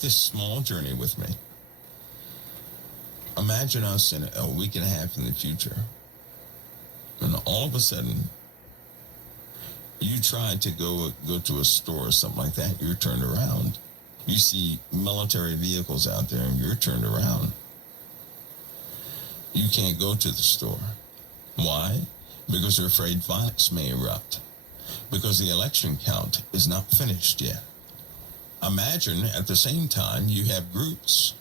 take this small journey with me. Imagine us in a week and a half in the future, and all of a sudden, you try to go to a store or something like that. You're turned around. You see military vehicles out there, and you're turned around. You can't go to the store. Why? Because they're afraid violence may erupt. Because the election count is not finished yet. Imagine at the same time you have groups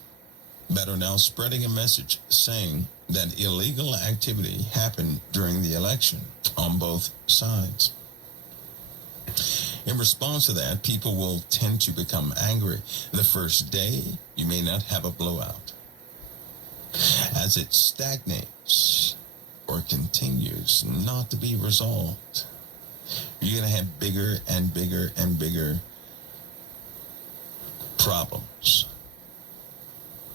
that are now spreading a message saying that illegal activity happened during the election on both sides. In response to that, people will tend to become angry. The first day, you may not have a blowout. As it stagnates or continues not to be resolved, you're going to have bigger and bigger and bigger problems,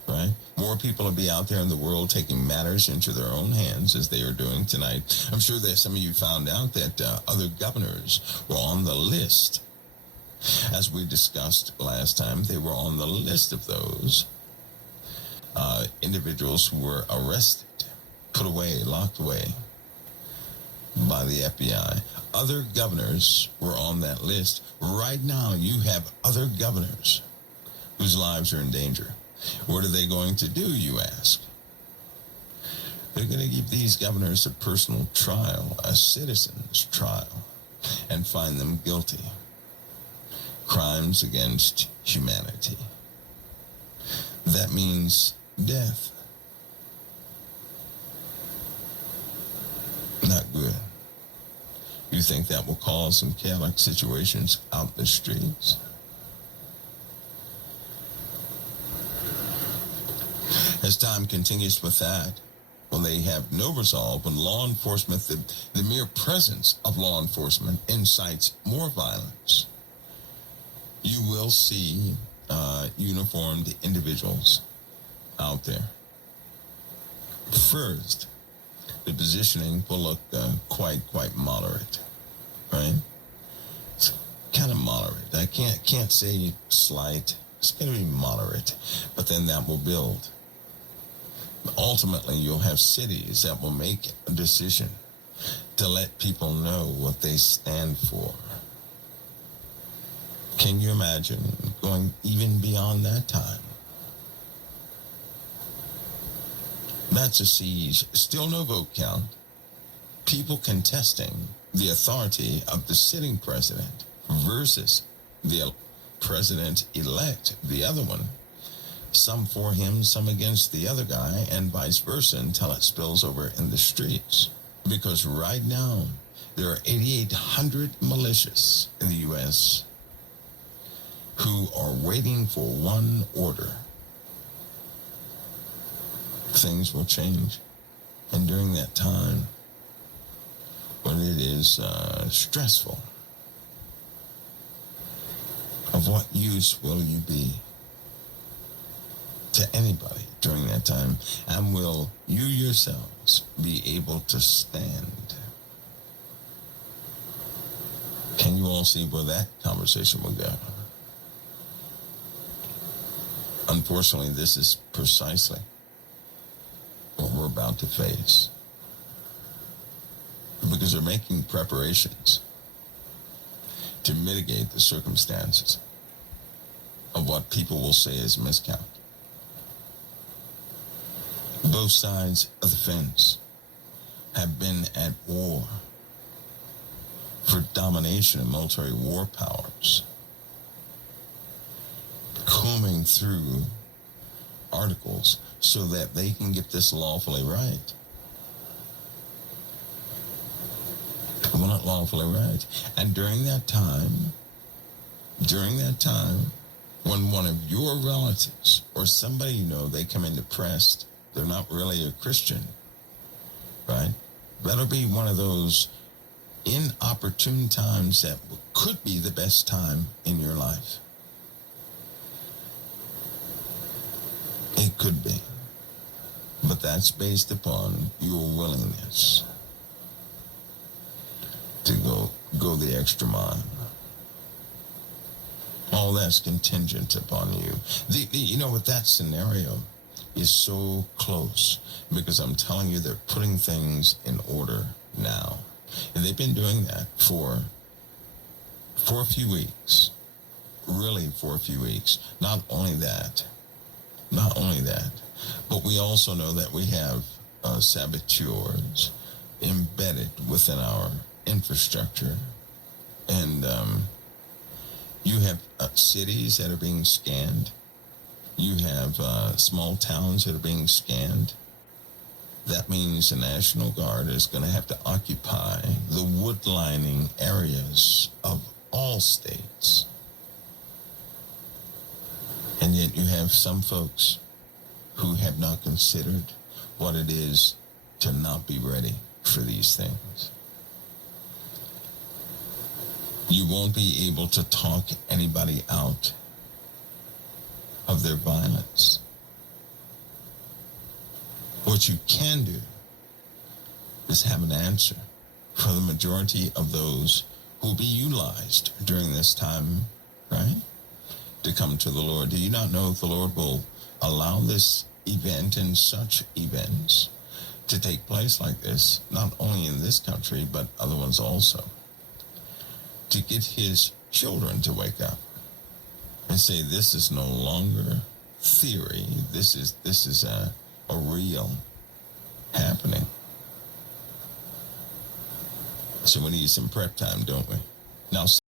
right? More people will be out there in the world taking matters into their own hands as they are doing tonight. I'm sure that some of you found out that other governors were on the list. As we discussed last time, they were on the list of those individuals who were arrested, put away, locked away by the FBI. Other governors were on that list. Right now, you have other governors whose lives are in danger. What are they going to do, you ask? They're going to give these governors a personal trial, a citizen's trial, and find them guilty. Crimes against humanity. That means death. Not good. You think that will cause some chaotic situations out in the streets? As time continues with that, when they have no resolve, when law enforcement, the mere presence of law enforcement incites more violence, you will see uniformed individuals out there. First, the positioning will look quite moderate, right? It's kind of moderate. I can't say slight. It's going to be moderate, but then that will build. Ultimately, you'll have cities that will make a decision to let people know what they stand for. Can you imagine going even beyond that time? That's a siege. Still no vote count. People contesting the authority of the sitting president versus the president-elect, the other one. Some for him, some against the other guy, and vice versa until it spills over in the streets. Because right now, there are 8,800 militias in the U.S. who are waiting for one order. Things will change. And during that time, when it is stressful, of what use will you be to anybody during that time? And will you yourselves be able to stand? Can you all see where that conversation will go? Unfortunately, this is precisely what we're about to face. Because they're making preparations to mitigate the circumstances of what people will say is miscount. Both sides of the fence have been at war for domination of military war powers, combing through articles so that they can get this lawfully right. Well, not lawfully right. And during that time, when one of your relatives or somebody you know, they come in depressed, they're not really a Christian, right? That'll be one of those inopportune times that could be the best time in your life. It could be. But that's based upon your willingness to go the extra mile. All that's contingent upon you. You know what, that scenario is so close because I'm telling you they're putting things in order now. And they've been doing that for a few weeks. Really, for a few weeks. Not only that, but we also know that we have saboteurs embedded within our infrastructure. And you have cities that are being scanned. You have small towns that are being scanned. That means the National Guard is going to have to occupy the woodlining areas of all states. And yet you have some folks who have not considered what it is to not be ready for these things. You won't be able to talk anybody out of their violence. What you can do is have an answer for the majority of those who will be utilized during this time, right? To come to the Lord. Do you not know if the Lord will allow this event and such events to take place like this, not only in this country, but other ones also, to get his children to wake up and say, this is no longer theory. This is a real happening. So we need some prep time, don't we? Now